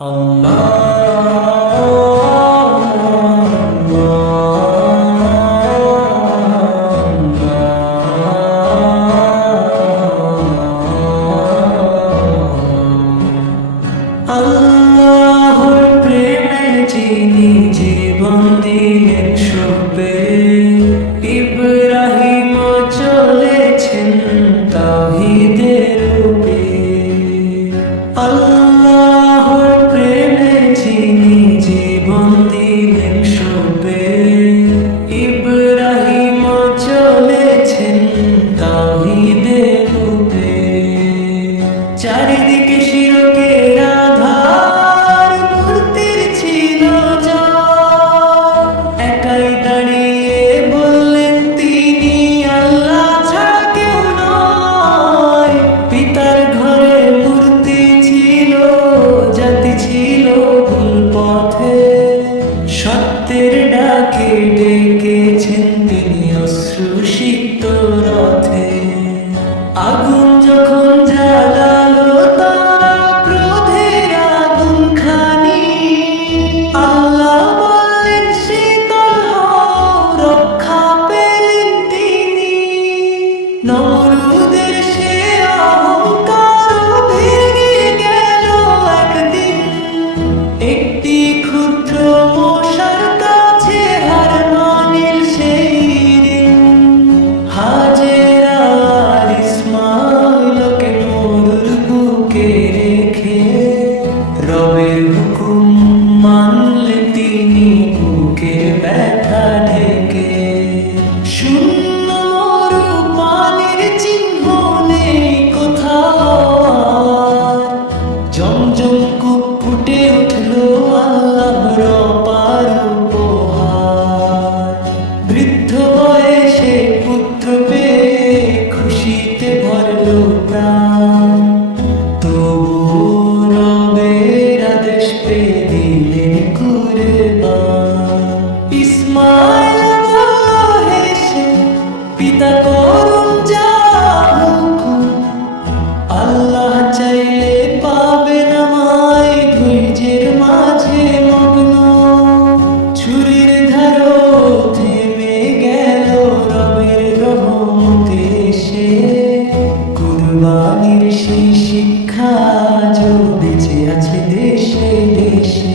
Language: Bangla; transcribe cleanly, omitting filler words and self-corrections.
আল্লাহর প্রেমে যিনি জীবন দিলেন সবে, ইব্রাহিম চলেছেন তাওহীদের রূপে। আল্লাহর প্রেমে যিনি জীবন দিলেন সবে, ইব্রাহিম চলেছেন তাওহীদের রূপে। চারিদিকে শিরকের আধার, মূর্তির ছিল জয়, একাই দাঁড়িয়ে বললেন তিনি আল্লাহ ছাড়া কেউ নয়। পিতার ঘরে মূর্তি ছিল, জাতি ছিল ভুল পথে, সত্যের ডাকে ডেকেছেন তিনি অশ্রুসিক্ত রথে। আগুন যখন জ্বালালো তারা ক্রোধের আগুন খানি, আল্লাহ বললেন শীতল হও, রক্ষা পেলেন তিনি। নমরুদের সে অহংকার ভেঙে গেল একদিন, একটি ক্ষুদ্র মশার কাছে হার মানিল সেই দিন। হাজেরা আর ইসমাইলকে মরুর বুকে রেখে রবের হুকুম মানলেন তিনি বুকের ব্যথা ঢেকে। শূন্য মরু পানির চিহ্ন নেই কোথাও, জমজম কূপ ফুটে উঠল আল্লাহর অপার উপহার। বৃদ্ধ বয়সে পুত্র পেয়ে খুশিতে ভরল প্রাণ, তবু রবের আদেশ পেয়ে দিলেন কুরবান। ইসমাইল বলল হেসে, পিতা করুন যা হুকুম, আল্লাহ চাইলে পাবেন আমায় ধৈর্যের মাঝে মগ্ন। ছুরির ধারও থেমে গেল রবের রহমতে এসে, কুরবানির সেই শিক্ষা আজও বেঁচে আছে দেশে দেশে।